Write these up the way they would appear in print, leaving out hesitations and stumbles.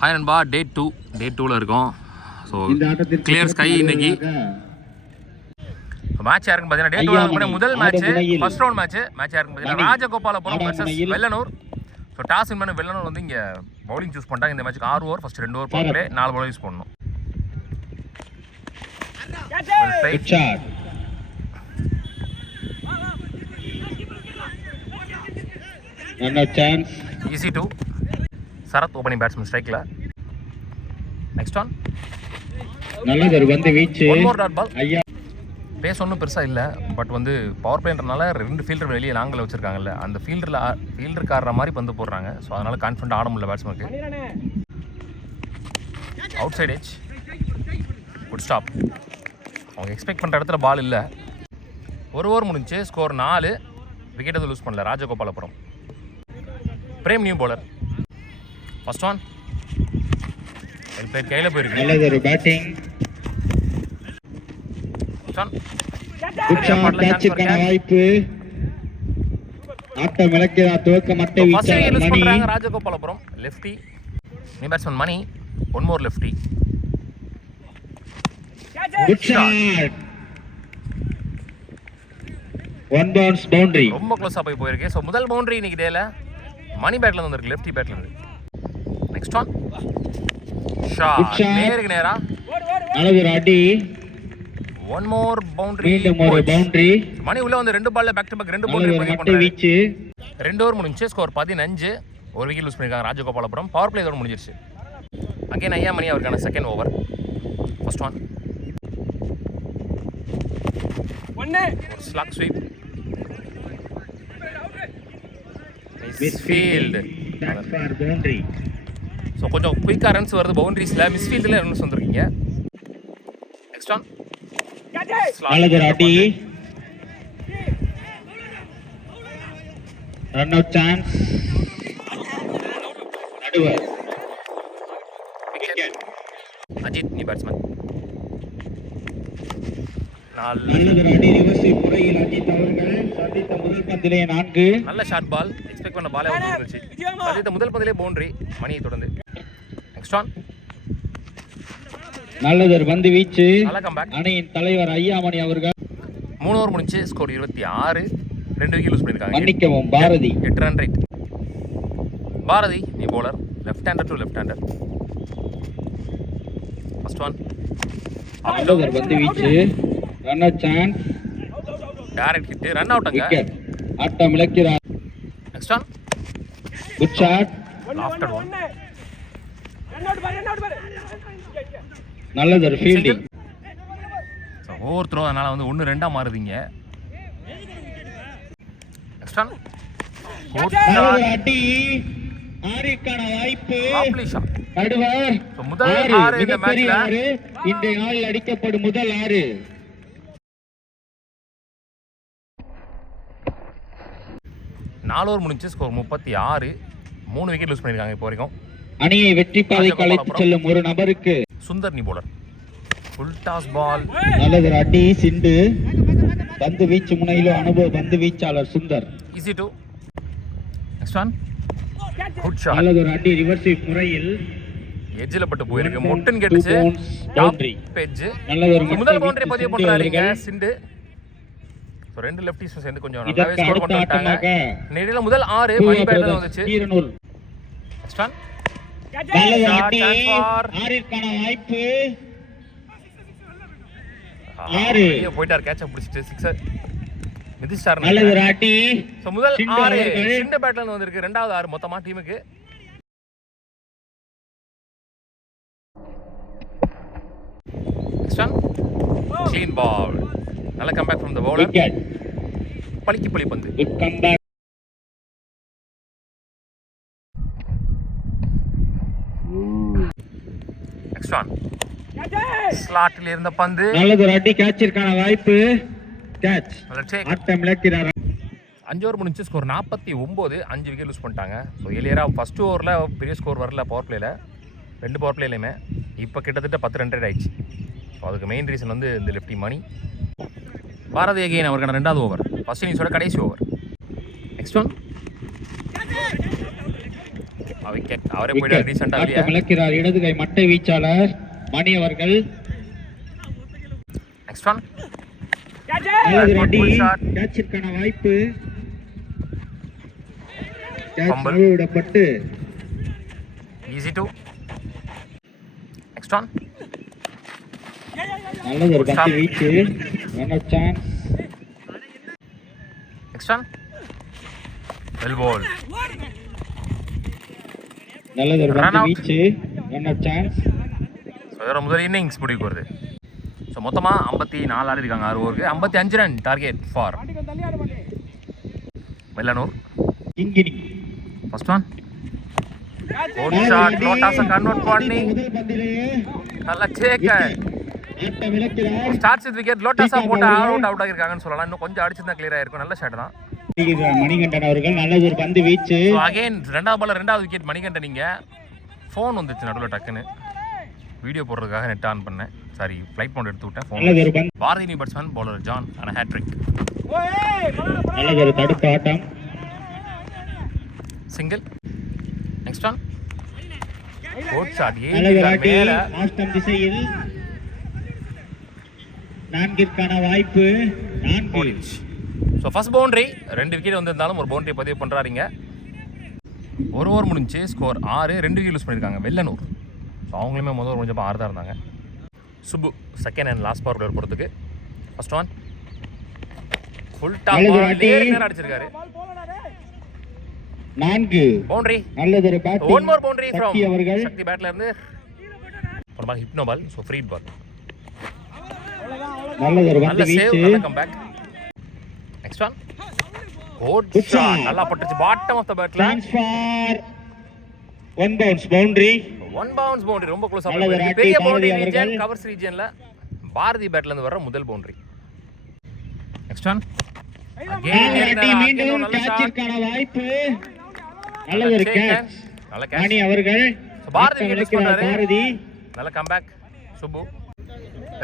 Hi நண்பா, டே 2ல் இருக்கோம். ஸோ கிளியர் ஸ்கை இன்னைக்கு. மேட்ச் யாருக்குன்னு பார்த்தீங்கன்னா டே 2 முதல் மேட்ச், ஃபர்ஸ்ட் ரவுண்ட் மேட்ச் யாருக்குன்னு பார்த்தீங்கன்னா Rajagopalapuram versus Vellanur. So toss win பண்ண வெள்ளனூர் வந்து இங்கே பவுலிங் சூஸ் பண்ணிட்டாங்க. இந்த மேட்ச்சுக்கு 6 over, first 2 over power play, 4 ball use பண்ணணும். ஈஸி 2. சரத் ஓப்பனிங் பேட்ஸ்மேன் ஸ்ட்ரைக்ல. நெக்ஸ்ட் ஆன் நல்லது வந்து வீச்சு. One more dot ball. ஐயா பேஸ் ஒன்றும் பெருசாக இல்லை, பட் வந்து பவர் பிளேன்றனால 2 ஃபீல்டர் வெளியே லாங்கில் வச்சிருக்காங்கல்ல, அந்த ஃபீல்டருக்கு ஆடுற மாதிரி பந்து போடுறாங்க. ஸோ அதனால கான்ஃபிடென்ட் ஆட முடியல பேட்ஸ்மேனுக்கு. Outside edge, good stop. அவங்க எக்ஸ்பெக்ட் பண்ணுற இடத்துல பால் இல்லை. ஒரு ஓவர் முடிஞ்சு, ஸ்கோர் 4. விக்கெட் எதுவும் லூஸ் பண்ணல Rajagopalapuram. Prem new bowler. First one கையில போயிருக்கு. நல்லது ஒரு பேட்டிங். வாய்ப்பு ஆட்டம் இலக்கிற துவக்க மட்டை வீச்சாளர் Mani. Rajagopalapuram lefty new batsman Mani. One more lefty. Good shot. One bounce boundary. ரொம்ப க்ளோஸா போயிருக்கு. ஸோ முதல் பவுண்டரி இன்னைக்கு டேல மணி பேட்ல இருந்து இருக்கு, லெஃப்டி பேட்ல இருந்து. நெக்ஸ்ட் ஒன் ஷாட் நேருக்கு நேரா. நல்லது ஒரு அடி. One more boundary. மீண்டும் ஒரு பவுண்டரி. மணி உள்ள வந்து 2 பால்ல பேக் டு பேக் 2 பவுண்டரி மட்டை வீச்சு. 2 ஓவர் முடிஞ்சு, ஸ்கோர் 15. ஒரு விக்கெட் லூஸ் பண்ணிருக்காங்க ராஜகோபாலபுரம். பவர் பிளே இதோட முடிஞ்சிருச்சு. அகைன் ஐயா மணி அவருக்கான செகண்ட் ஓவர். ஃபர்ஸ்ட் ஒன் ஒரு ஸ்லாக் ஸ்வீப். மிஸ்ஃபீல்ட். ஸோ கொஞ்சம் குயிக்காக ரன்ஸ் வருது பவுண்டரிஸில். மிஸ்ஃபீல்டில் ரன்ஸ் வந்துருக்கீங்க. நெக்ஸ்ட் ஒன் அடி. Run out chance. நடுவர் விக்கெட். அஜித் நீ பேட்ஸ்மேன். நல்லது அடி. ரிவர்ஸ் முறையில் அஜித் அவர்கள் சந்தித்த முதல் பந்திலே 4. நல்ல ஷார்ட் பால். எக்ஸ்பெக்ட் பண்ண பாலே வந்துருச்சு. சந்தித்த முதல் பந்திலே பவுண்டரி மணியை தொடர்ந்து. நெக்ஸ்ட் ஒன் நல்லது பந்து வீச்சு. நல்ல கம்பேக். அணியின் தலைவர் ஐயாமணி அவர்கள். 3 ஓவர் முடிஞ்சு, ஸ்கோர் 26. 2 விக்கெட் லூஸ் பண்ணிருக்காங்க. மன்னிக்கவும் பாரதி. 8 run right. பாரதி நீ bowler, left hander to left hander. First one நல்லது பந்து வீச்சு. Run out chance. Direct hit. Run out அங்க. விக்கெட். ஆட்டம் இழக்கிறார். Next one good shot. After one நல்லது ஒரு ஃபீல்டிங். ஓவர் த்ரோ, அதனால வந்து 1-2 மாறுதீங்க. நெக்ஸ்ட் ஒன் அடி. ஆரிக்கான வாய்ப்பு. லாப்லி ஷாட். நடுவர் முதல் 6 இந்த மேட்ச்ல. இந்த நாளில் அடிக்கப்படும் முதல் 6. 4 ஓவர் முடிஞ்சு, ஸ்கோர் 36. 3 விக்கெட் லூஸ் பண்ணிருக்காங்க இப்போ வரைக்கும். அணியை வெற்றி பாதைக்கு அழைத்து செல்லும் ஒரு நபருக்கு சுந்தர் நீ பவுலர். ஃபுல் டாஸ் பால். நல்லது அடி. சிண்டு பந்து வீச்சு முனையிலும் அனுபவ பந்து வீச்சாளர் Sundar. Easy 2. Next one good shot. நல்லது அடி. ரிவர்ஸ் முறையில் எட்ஜ்ல பட்டு போயிருக்கு. மொட்டன் கேட்டுச்சு. Boundary edge. நல்லது முதல் பவுண்டரி பதிவு பண்றாருங்க சிண்டு. சோ 2 லெஃப்டிஸ் சேர்ந்து கொஞ்சம் நல்லாவே ஸ்கோர் பண்ணிட்டாங்க. நேரில முதல் 6 மணி பேட்ல வந்துச்சு. நெக்ஸ்ட் ஒன் நல்லது அடி. ஆரிற்கான வாய்ப்பு. 6 போயிட்டார். கேட்ச் பிடிச்சிட்டு 6 மிதிச்சார். நல்லது அடி. சோ முதல் 6 சிண்ட பேட்ல இருந்து வந்திருக்கு. இரண்டாவது 6 மொத்தமா டீமுக்கு. Next one clean ball. நல்ல comeback from the bowler. Wicket. பளிக்கு பளி பந்து. Good comeback. நெக்ஸ்ட் ஒன் ஸ்லாட்ல இருந்த பந்து. நல்லது அடி. கேட்சிற்கான வாய்ப்பு. கேட்ச். ஆட்டம் இழக்கிறார். 5 ஓவர் முடிஞ்சு, ஸ்கோர் 49. 5 விக்கெட் லூஸ் பண்ணிட்டாங்க. ஸோ எலியரா ஃபர்ஸ்ட் ஓவரில் பெரிய ஸ்கோர் வரல பவர் பிளேயில். 2 பவர் பிளேலையுமே இப்போ கிட்டத்தட்ட 10 ரன் ரேட் ஆயிடுச்சு. ஸோ அதுக்கு மெயின் ரீசன் வந்து இந்த லெஃப்டி மணி. பாரதி அகைன் அவருக்கான 2வது ஓவர். ஃபர்ஸ்ட் இன்னிங்ஸோட கடைசி ஓவர். Next one wicket. அவரே போயிட்டார் ரீசெண்டாக வெளியே. விளக்கிறார் இடது கை மட்டை வீச்சாளர் மணி அவர்கள். நெக்ஸ்ட் ஒன் கேட்சிற்கான வாய்ப்பு. விடப்பட்டு ஈஸி டூ. நெக்ஸ்ட் ஒன் நல்லது ஒரு பந்து வீச்சு. Chance. Next one well ball. நல்லது ஒரு பந்து வீச்சு. சான்ஸ். ஸோ இதோட முதல் இன்னிங்ஸ் முடிவுக்கு வருது. ஸோ மொத்தமாக 54 ஆடி இருக்காங்க 6 ஓவருக்கு. 55 ரன் டார்கெட் ஃபார் வெள்ளனூர். கிங்கினி ஃபர்ஸ்ட் ஒன் குட் ஷாட். லோட்டாஸை கன்வெர்ட் பண்ணி நல்லா சேக்கர். Starts with wicket. லோட்டாஸா போட்டு அவுட் ஆகிருக்காங்கன்னு சொல்லலாம். இன்னும் கொஞ்சம் அடிச்சிருந்தா கிளியர் ஆயிருக்கும். நல்ல ஷாட் தான் மணிகண்டன் அவர்கள். நல்லது ஒரு பந்து வீச்சு. அகைன் ரெண்டாவது பால் ரெண்டாவது விக்கெட் மணிகண்டன். நீங்கள் ஃபோன் வந்துச்சு நடுவில் டக்குன்னு வீடியோ போடுறதுக்காக நெட் ஆன் பண்ணேன். சாரி ஃப்ளைட் மோட் எடுத்து விட்டேன். Phone Bharathi new batsman bowler John ஆன ஹேட்ரிக். நல்லது ஒரு தடுப்பு ஆட்டம். Single. Next one good shot. மேல ஆஸ்டம் திசையில் நான்கிற்கான வாய்ப்பு. 4. ஸோ ஃபர்ஸ்ட் பவுண்டரி 2 விக்கெட் வந்திருந்தாலும் ஒரு பவுண்டரி பதிவு பண்ணுறாருங்க. ஒரு ஓவர் முடிஞ்சு ஸ்கோர் 6. 2 விக்கெட் யூஸ் பண்ணியிருக்காங்க வெள்ளனூர். ஸோ அவங்களுமே முதல் முடிஞ்சப்போ 6 தான் இருந்தாங்க. Subbu second and last power போகிறதுக்கு. ஃபர்ஸ்ட் ஒன் ஃபுல் டாப் நேரம் அடிச்சிருக்காரு. 4 பவுண்டரி. நல்லது ஒரு batting. One more boundary from அவர்கள். சக்தி பேட்ல இருந்து ஒரு பால் ஹிப்னோ பால். So free ball. நல்லது ஒரு நல்ல பந்து சேவ். வீச்சு. நல்ல comeback. Next one good shot. நல்லா பட்டுச்சு பாட்டம் ஆஃப் த பேட்ல. Chance for one bounce boundary. One bounce boundary ரொம்ப க்ளோஸா நல்ல ஒரு போயிருக்கு. ஆட்டி பெரிய பாரதி பவுண்டரி அவர்கள். ரீஜன் கவர்ஸ் ரீஜன்ல பாரதி பேட்ல இருந்து வர முதல் பவுண்டரி. நெக்ஸ்ட் ஒன் மீண்டும் கேட்சிற்கான வாய்ப்பு. நல்லது ஒரு கேட்ச். நல்ல மணி கேட்ச். அவர்கள். பாரதி யூஸ் பண்றாரு. பாரதி நல்ல கம்பேக். சுப்பு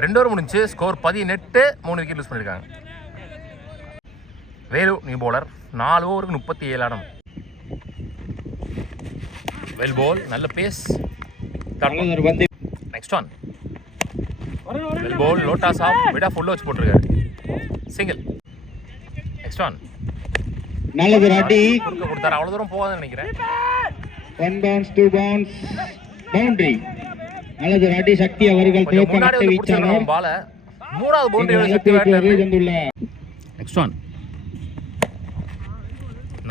2 ஓவர் முடிஞ்சு ஸ்கோர் 18. 3 விக்கெட் யூஸ் பண்ணிருக்காங்க. Velu new bowler. 4 ஓவருக்கு 37 ஆடம். வெல் பால். நல்ல பேஸ். நல்லது ஒரு பந்து. Next one well ball. லோட்டாஸ் ஆஃப் விடா ஃபுல் வச்சு போட்டிருக்காரு. சிங்கிள். நெக்ஸ்ட் ஒன் நல்லது ராட்டி. குறுக்க கொடுத்தாரு. அவ்வளவு தூரம் போகாதுன்னு நினைக்கிறேன். 1 பவுன்ஸ் 2 பவுன்ஸ் பவுண்டரி. நல்லது ராட்டி. சக்தி அவர்கள். கொஞ்சம் முன்னாடி வந்து பிடிச்சிருக்காங்க பால. மூணாவது பவுண்டரி சக்தி பேட்ல இருந்து. நெக்ஸ்ட் ஒன்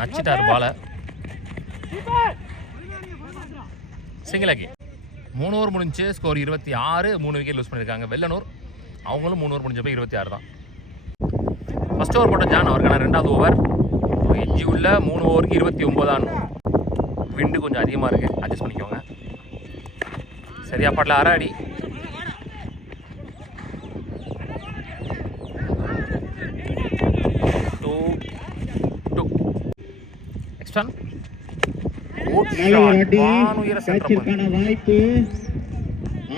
நச்சிட்டார் பால. சிங்கிள் ஆகி 3 ஓவர் முடிஞ்சு ஸ்கோர் 26. 3 விக்கெட் லூஸ் பண்ணியிருக்காங்க வெள்ளனூர். அவங்களும் 3 ஓவர் முடிஞ்சப்போ 26 தான். ஃபர்ஸ்ட் ஓவர் போட்ட ஜான் அவருக்கான 2வது ஓவர். எஞ்சி உள்ள 3 ஓவருக்கு 29 ஆனும். விண்டு கொஞ்சம் அதிகமாக இருக்குது. அட்ஜஸ்ட் பண்ணிக்கோங்க. சரியா பாட்டில் அரை. நெக்ஸ்ட் ஒன் வாய்ப்பு.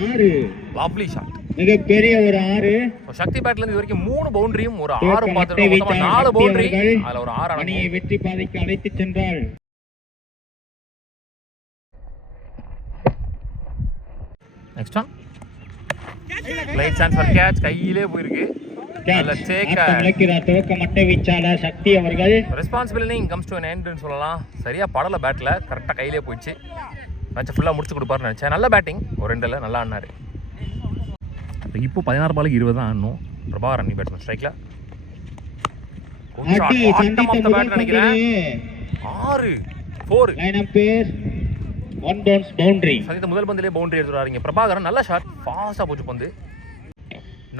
6. Lovely shot. மிகப்பெரிய ஒரு 6. சக்தி பேட்ல இருந்து இது வரைக்கும் 3 பவுண்டரியும் ஒரு 6 பார்த்துருக்கோம். மொத்தமா 4 பவுண்டரி. அதுல ஒரு 6 அணியை வெற்றி பாதைக்கு அழைத்து சென்றார். Next one light chance for catch. கையிலே போயிருக்கு. நல்ல சேக்கர். துவக்க மட்டை வீச்சாளர் சக்தி அவர்கள். Responsible inning comes to an end ன்னு சொல்லலாம். சரியா படல பேட்ல கரெக்டா கையிலே போயிடுச்சு. மேட்சை ஃபுல்லா முடிச்சு கொடுப்பாருன்னு நினைச்சேன். நல்ல பேட்டிங். ஒரு 2ல நல்லா ஆடினாரு. இப்போ 16 பாலுக்கு 20 தான் ஆடணும். பிரபாகரன் பேட்ஸ்மேன் ஸ்ட்ரைக்ல. நினைக்கிறேன் 6 4 லைன் அப் பேர் 1 பவுன்ஸ் பவுண்டரி. சதித்த முதல் பந்திலே பவுண்டரி எடுத்துறாருங்க பிரபாகரன். நல்ல ஷாட். ஃபாஸ்டா போச்சு பந்து.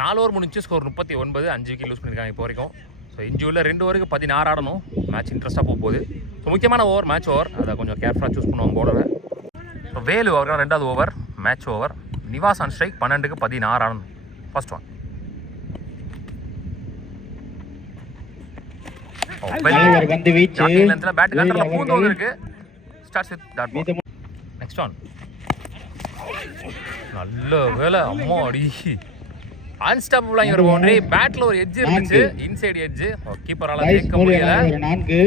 4 ஓவர் முடிஞ்சு ஸ்கோர் 39. 5 விக்கெட் லூஸ் பண்ணியிருக்காங்க இப்போ வரைக்கும். ஸோ இஞ்சி உள்ள 2 ஓவருக்கு 16 ஆடணும். மேட்ச் இன்ட்ரெஸ்ட்டாக போக போகுது. ஸோ முக்கியமான ஓவர் மேட்ச் ஓவர். அதை கொஞ்சம் கேர்ஃபுல்லாக சூஸ் பண்ணுவாங்க பவுலரை. ஸோ வேலு அவர்கள் 2வது over match over. Nivas on strike 12க்கு 16 ஆடணும். ஃபர்ஸ்ட் ஒன் வந்து வீச்சு. பேட் கண்ட்ரோல்ல பூந்து இருக்கு. Starts with dot ball. Next one நல்ல வேலை. அம்மா அடி அன்ஸ்டாப்பபிளா ஒரு பவுண்டரி. பேட்ல ஒரு எட்ஜ் இருந்துச்சு. Inside edge. கீப்பரால ஜெயிக்க முடியல. 4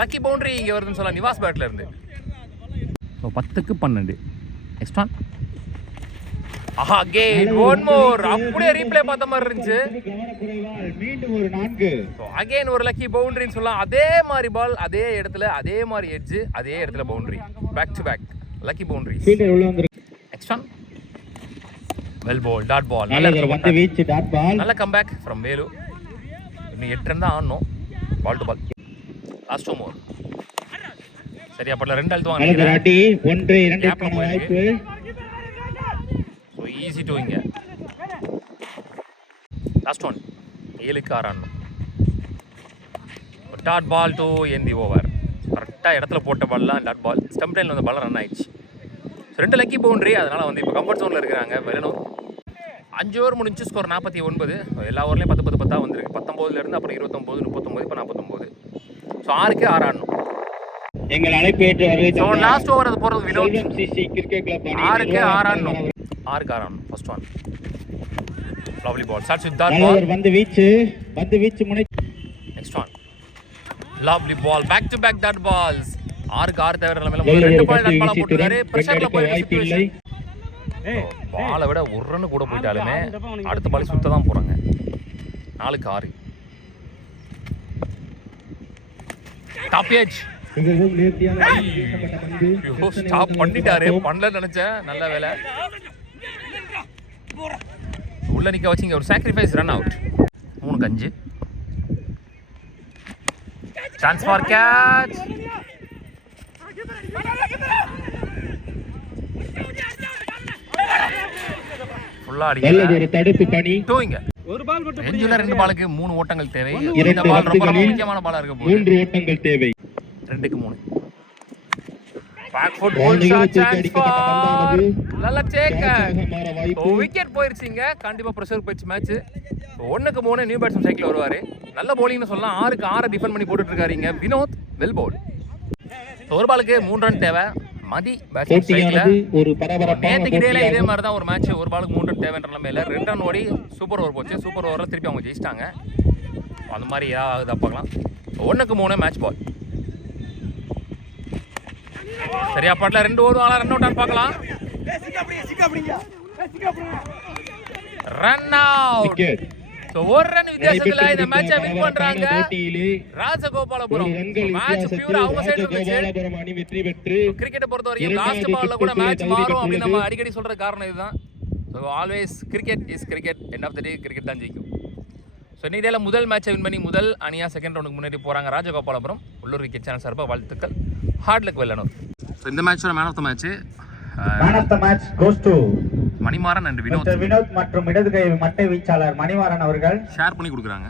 லக்கி பவுண்டரி இங்க வருதுன்னு சொல்ல நிவாஸ் பேட்ல இருந்து. ஸோ 10க்கு 12 next one again one more அப்படியே ரீப்ளே பார்த்த மாதிரி இருந்துச்சு கவனக்குறைவால் மீண்டும் ஒரு 4. ஸோ அகைன் ஒரு லக்கி பவுண்டரின்னு சொல்லலாம். அதே மாதிரி பால் அதே இடத்துல அதே மாதிரி எட்ஜ் அதே இடத்துல boundary back to back lucky boundary. Fielder உள்ள வந்து next one well ball dot ball நல்ல வந்து வீச்சு டாட் பால். நல்ல கம்பேக் ஃப்ரம் வேலு. இன்னும் 8 ரன் தான் ஆடணும். Ball to ball last over சரியா படல 2 அழுத்துவாங்க நல்ல ராட்டி 1-2 க்கான வாய்ப்பு. ஸோ ஈஸி டு இங்க லாஸ்ட் ஒன் 7க்கு 6 ஆடணும். Dot ball to end the over. கரெக்டாக இடத்துல போட்ட பால்லாம் டாட் பால் ஸ்டம்ப் லைனில் வந்த பால் ரன் ஆயிடுச்சு. So 2 lucky boundary. அதனால் வந்து இப்போ கம்ஃபர்ட் ஜோனில் இருக்கிறாங்க வெல்லனூர். 5 ஓவர் முடிஞ்சு ஸ்கோர் 49. எல்லா ஓவர்லேயும் 10 வந்திருக்கு. 19லேருந்து அப்புறம் 29 39 இப்போ 49. ஸோ 6க்கு 6 ஆடணும். எங்கள் அழைப்பேற்று ஸோ வருகை லாஸ்ட் ஓவர் அது போகிறது வினோத். சிசி கிரிக்கெட் கிளப் 6க்கு 6 ஆடணும். 6க்கு 6 ஆடணும். First one lovely ball starts with dot ball. நல்ல வந்து வீச்சு முனை. Next one lovely ball back to back dot balls. 6க்கு 6 தவிர நிலைமையில 2 பால் டாட் பால் போட்டுருக்காரு. பிரஷர்ல போய் வாய்ப்பில்லை. பாலை விட ஒரு ரன் கூட போயிட்டாலுமே அடுத்த பால் சுத்த தான் போறாங்க. 4க்கு 6 டாப் ஏஜ் மிகவும் நேர்த்தியான வீசப்பட்ட பந்து. ஸ்டாப் பண்ணிட்டாரு. பண்ணல நினைச்சேன். நல்ல வேலை உள்ள நிக்க வச்சிங்க. ஒரு சாக்ரிஃபைஸ் ரன் அவுட். 3க்கு 5 சான்ஸ் ஃபார் கேட்ச். ஃபுல்லா நல்லது அடிக்கல. ஒரு தடுப்பு பணி. டூங்க ஒரு பால் மட்டும் எஞ்சுல 2 பாலுக்கு 3 ஓட்டங்கள் தேவை. இரண்டு இந்த பால் ரொம்ப ரொம்ப ரன்களில் முக்கியமான பாலா இருக்க போகுது. 3 ஓட்டங்கள் தேவை. 2க்கு 3 பேக் ஃபுட் பால் கோல் ஷாட் தூக்கி சான்ஸ் அடிக்கப்பட்ட ஃபார் பந்தானது நல்ல டேக். மாற வாய்ப்பு. விக்கெட் போயிருச்சுங்க. கண்டிப்பா பிரஷர் போயிடுச்சு மேட்ச். 1க்கு 3 நியூ பேட்ஸ்மேன் சைக்கிள் வருவாரு. நல்ல பவுலிங்னு சொல்லலாம். 6க்கு 6 டிஃபெண்ட் பண்ணி போட்டுட்டு இருக்காருங்க வினோத். வெல் பவுல். ஒரு பாலுக்கு 3 ரன் தேவை. மதி பேட்ஸ்மேன் சைக்கிள் போட்டியானது ஒரு பரபரப்பான நேற்றுக்கு இடையில இதே போட்டியாகும். மாதிரி தான் ஒரு மேட்ச். ஒரு பாலுக்கு 3 ரன் தேவைன்ற நிலைமையில 2 ரன் ஓடி சூப்பர் ஓவர் போச்சு. சூப்பர் ஓவரில் திருப்பி அவங்க ஜெயிச்சிட்டாங்க. அந்த மாதிரி ஏதாவது பார்க்கலாம். 1க்கு 3 மேட்ச் பால் சரியா பாட்டில் 2 ஓவர் ஆனா ரன் அவுட் பார்க்கலாம். Run out. விக்கெட். ஸோ ஒரு ரன் வித்தியாசத்துல இந்த மேட்சை வின் பரபரப்பான பண்றாங்க போட்டியிலே ராஜகோபாலபுரம். ஒரு ரன்கள் மேட்ச் பியூரா அவங்க சைடு இருந்துச்சு. ராஜகோபாலபுரம் அணி வெற்றி பெற்று கிரிக்கெட்டை பொறுத்த வரைக்கும் லாஸ்ட் இரண்டாவது பால்ல கூட மேட்ச் சுற்றுக்கு மாறும் அப்படின்னு நம்ம தகுதி அடிக்கடி சொல்ற காரணம் இதுதான். So always cricket is cricket. End of the day cricket தான் ஜெயிக்கும். ஸோ இன்னைக்கு முதல் மேட்சை வின் பண்ணி முதல் அணியா செகண்ட் ரவுண்டுக்கு முன்னாடி போறாங்க ராஜகோபாலபுரம். உள்ளூர் கிரிக்கெட் சேனல் சார்பாக வாழ்த்துக்கள். Hard luck வெல்லணும். ஸோ இந்த மேட்சோட man of the match Man of the match goes to Manimaran and Vinod. Mr. Vinod மற்றும் இடது கை மட்டை வீச்சாளர் மணிமாறன் அவர்கள் ஷேர் பண்ணி கொடுக்குறாங்க.